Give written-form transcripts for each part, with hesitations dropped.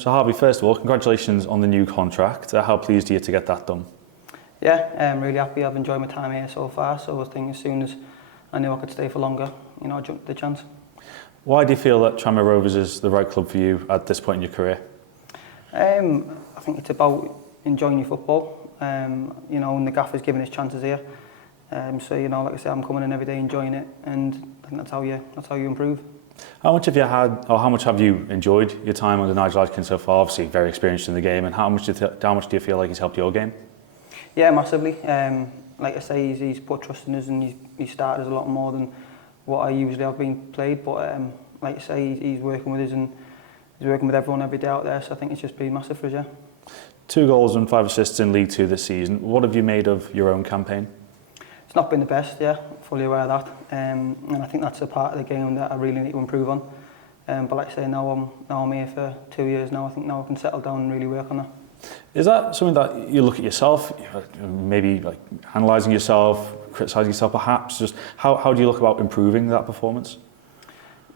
So Harvey, first of all, congratulations on the new contract. How pleased are you to get that done? Yeah, I'm really happy. I've enjoyed my time here so far, so I think as soon as I knew I could stay for longer, I jumped at the chance. Why do you feel that Tranmere Rovers is the right club for you at this point in your career? I think it's about enjoying your football, and the gaffer's giving us chances here. So like I said, I'm coming in every day enjoying it, and I think that's how you improve. How much have you had, or how much have you enjoyed your time under 𝗦𝗧𝗔𝗬𝗢 so far? Obviously, very experienced in the game, and how much do you feel like he's helped your game? Yeah, massively. Like I say, he's put trust in us, and he's started us a lot more than what I usually have been played. But like I say, he's working with us, and he's working with everyone every day out there. So I think it's just been massive for us. Yeah. 2 goals and 5 assists in League Two this season. What have you made of your own campaign? It's not been the best, yeah, fully aware of that. And I think that's a part of the game that I really need to improve on. But like I say, now I'm here for 2 years now. I think now I can settle down and really work on that. Is that something that you look at yourself, maybe like analysing yourself, criticising yourself perhaps? Just how do you look about improving that performance?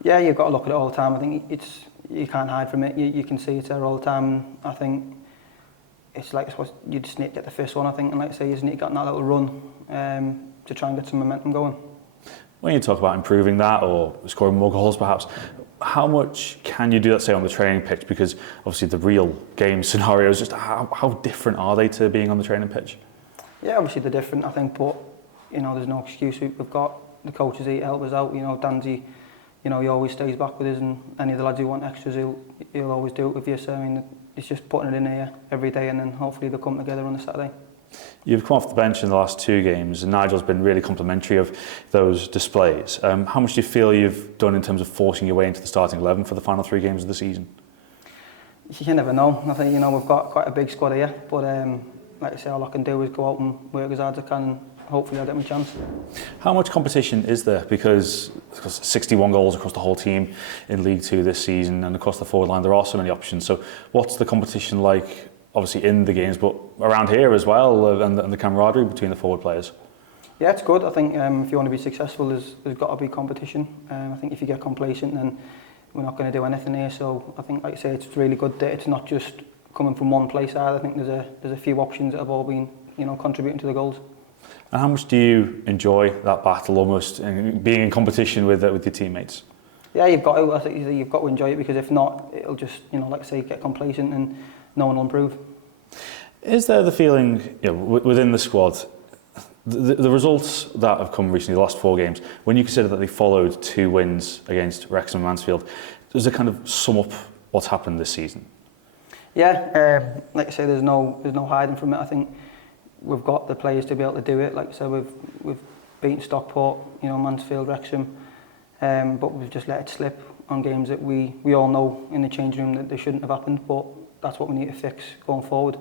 Yeah, you've got to look at it all the time. I think you can't hide from it. You can see it there all the time. I think it's like you just need to get the first one, I think, and like I say, you just need to get that little run to try and get some momentum going. When you talk about improving that or scoring more goals perhaps, how much can you do that, say, on the training pitch? Because obviously the real game scenarios, just how different are they to being on the training pitch? Yeah, obviously they're different, I think, but there's no excuse. We've got the coaches here to help us out. Danzy, he always stays back with us, and any of the lads who want extras, he'll always do it with you. So I mean, it's just putting it in here every day, and then hopefully they'll come together on the Saturday. You've come off the bench in the last 2 games, and Nigel's been really complimentary of those displays. How much do you feel you've done in terms of forcing your way into the starting 11 for the final 3 games of the season? You never know. I think we've got quite a big squad here, but like I say, all I can do is go out and work as hard as I can, and hopefully I'll get my chance. How much competition is there? Because 61 goals across the whole team in League Two this season, and across the forward line there are so many options. So what's the competition like, obviously in the games, but around here as well, and the camaraderie between the forward players? Yeah, it's good. I think if you want to be successful, there's got to be competition. I think if you get complacent, then we're not going to do anything here. So I think, like I say, it's really good that it's not just coming from one place either. I think there's a few options that have all been contributing to the goals. And how much do you enjoy that battle, almost, and being in competition with your teammates? Yeah, you've got to. I think you've got to enjoy it, because if not, it'll just like I say, get complacent and no one will improve. Is there the feeling, within the squad, the results that have come recently, the last 4 games, when you consider that they followed 2 wins against Wrexham and Mansfield, does it kind of sum up what's happened this season? Yeah, like I say, there's no hiding from it. I think we've got the players to be able to do it. Like I said, we've beaten Stockport, Mansfield, Wrexham, but we've just let it slip on games that we all know in the changing room that they shouldn't have happened. But that's what we need to fix going forward.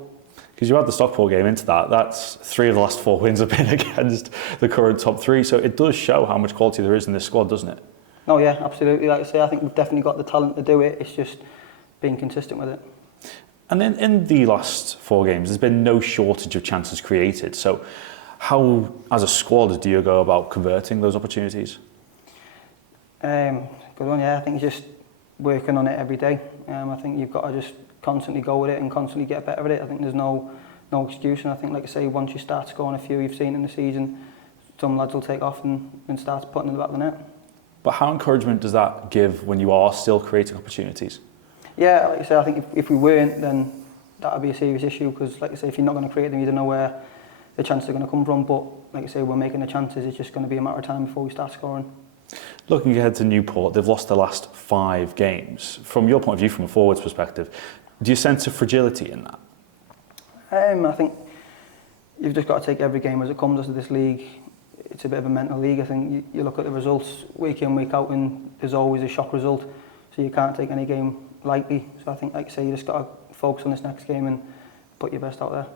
Because you add the Stockport game into that, that's 3 of the last 4 wins have been against the current top 3. So it does show how much quality there is in this squad, doesn't it? No, yeah, absolutely. Like I say, I think we've definitely got the talent to do it. It's just being consistent with it. And then in the last 4 games, there's been no shortage of chances created. So how, as a squad, do you go about converting those opportunities? Good one, yeah. I think it's just working on it every day. I think you've got to just constantly go with it and constantly get better at it. I think there's no excuse, and I think, like I say, once you start scoring a few you've seen in the season, some lads will take off and start putting in the back of the net. But how encouragement does that give when you are still creating opportunities? Yeah, like I say, I think if we weren't, then that would be a serious issue, because, like I say, if you're not going to create them, you don't know where the chances are going to come from. But like I say, we're making the chances. It's just going to be a matter of time before we start scoring. Looking ahead to Newport, they've lost the last 5 games. From your point of view, from a forward's perspective, do you sense a fragility in that? I think you've just got to take every game as it comes. As this league, it's a bit of a mental league. I think you look at the results week in, week out, and there's always a shock result. So you can't take any game lightly. So I think, like I say, you just got to focus on this next game and put your best out there.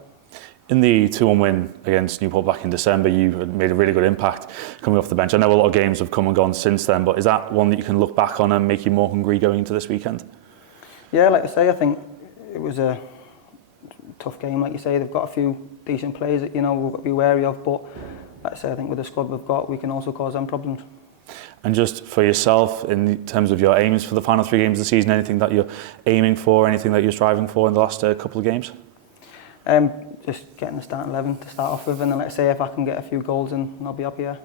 In the 2-1 win against Newport back in December, you made a really good impact coming off the bench. I know a lot of games have come and gone since then, but is that one that you can look back on and make you more hungry going into this weekend? Yeah, like I say, I think it was a tough game. Like you say, they've got a few decent players that we've got to be wary of, but like I say, I think with the squad we've got, we can also cause them problems. And just for yourself, in terms of your aims for the final 3 games of the season, anything that you're aiming for, anything that you're striving for in the last couple of games? Just getting the starting 11 to start off with, and then, like I say, if I can get a few goals in, I'll be happy, yeah.